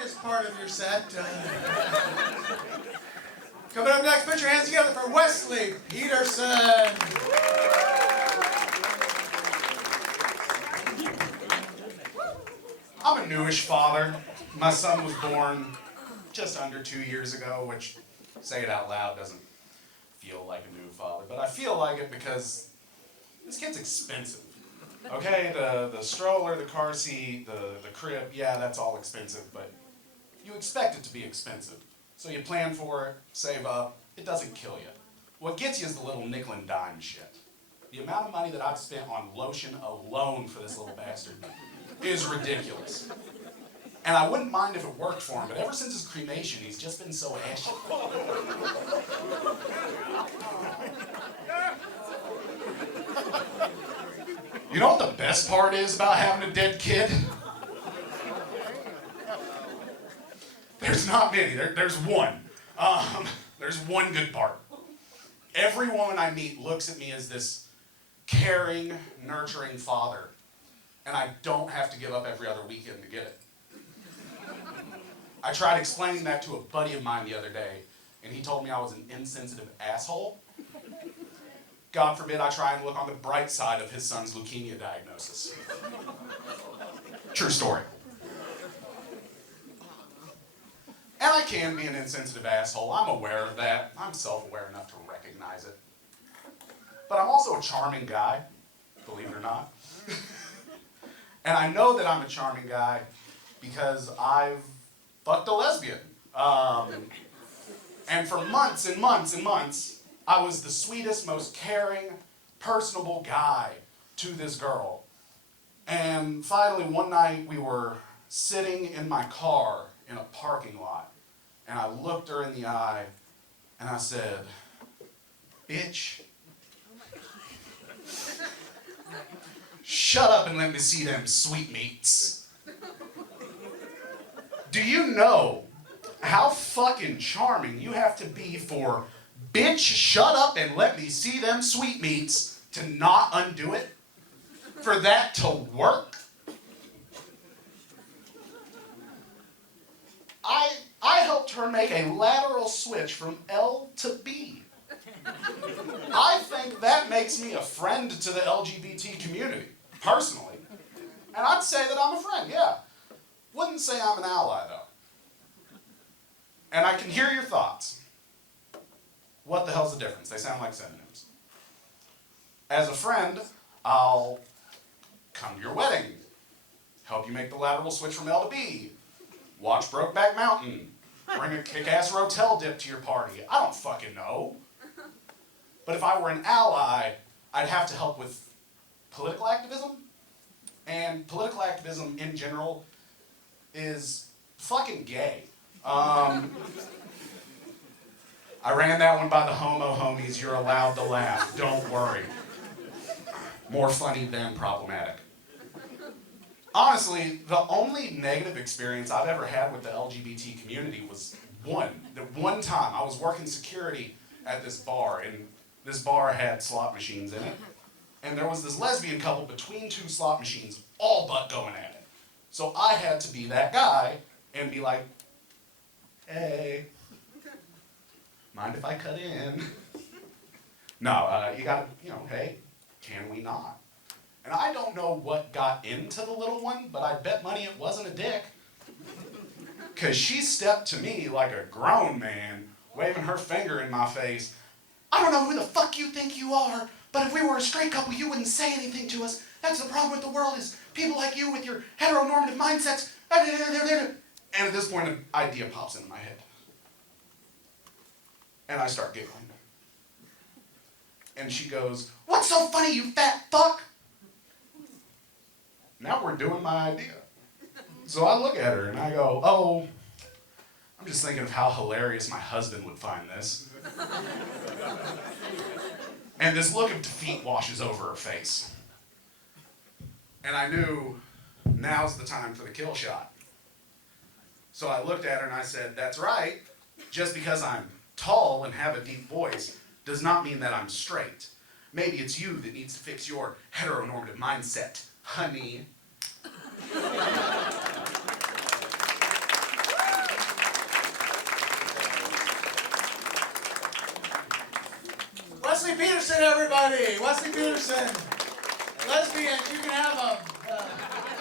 darkest part of your set. Coming up next, put your hands together for Wesley Peterson. I'm a newish father. My son was born just under 2 years ago, which, say it out loud, doesn't feel like a new father, but I feel like it because this kid's expensive. Okay, the stroller, the car seat, the crib, yeah, that's all expensive, but you expect it to be expensive. So you plan for it, save up, it doesn't kill you. What gets you is the little nickel and dime shit. The amount of money that I've spent on lotion alone for this little bastard is ridiculous. And I wouldn't mind if it worked for him, but ever since his cremation, he's just been so ashy. You know what the best part is about having a dead kid? There's not many. There's one. There's one good part. Every woman I meet looks at me as this caring, nurturing father, and I don't have to give up every other weekend to get it. I tried explaining that to a buddy of mine the other day, and he told me I was an insensitive asshole. God forbid I try and look on the bright side of his son's leukemia diagnosis. True story. And I can be an insensitive asshole. I'm aware of that. I'm self-aware enough to recognize it. But I'm also a charming guy, believe it or not. And I know that I'm a charming guy because I've fucked a lesbian. And for months and months and months, I was the sweetest, most caring, personable guy to this girl. And finally, one night, we were sitting in my car in a parking lot, and I looked her in the eye, and I said, "Bitch, shut up and let me see them sweetmeats." Do you know how fucking charming you have to be for "bitch, shut up and let me see them sweetmeats" to not undo it? For that to work? I helped her make a lateral switch from L to B. I think that makes me a friend to the LGBT community, personally. And I'd say that I'm a friend, yeah. Wouldn't say I'm an ally, though. And I can hear your thoughts. What the hell's the difference? They sound like synonyms. As a friend, I'll come to your wedding, help you make the lateral switch from L to B, watch Brokeback Mountain, bring a kick-ass Rotel dip to your party. I don't fucking know. But if I were an ally, I'd have to help with political activism. And political activism in general is fucking gay. I ran that one by the homo homies. You're allowed to laugh. Don't worry. More funny than problematic. Honestly, the only negative experience I've ever had with the LGBT community was one time. I was working security at this bar, and this bar had slot machines in it. And there was this lesbian couple between two slot machines, all but going at it. So I had to be that guy and be like, "Hey, mind if I cut in?" No, you gotta, hey, can we not? And I don't know what got into the little one, but I bet money it wasn't a dick. Because she stepped to me like a grown man, waving her finger in my face. "I don't know who the fuck you think you are, but if we were a straight couple, you wouldn't say anything to us. That's the problem with the world, is people like you with your heteronormative mindsets." And at this point, an idea pops into my head. And I start giggling. And she goes, "What's so funny, you fat fuck?" Now we're doing my idea. So I look at her and I go, "Oh, I'm just thinking of how hilarious my husband would find this." And this look of defeat washes over her face. And I knew now's the time for the kill shot. So I looked at her and I said, "That's right. Just because I'm tall and have a deep voice does not mean that I'm straight. Maybe it's you that needs to fix your heteronormative mindset, honey." Wesley Peterson, everybody! Wesley Peterson! Lesbians, you can have them.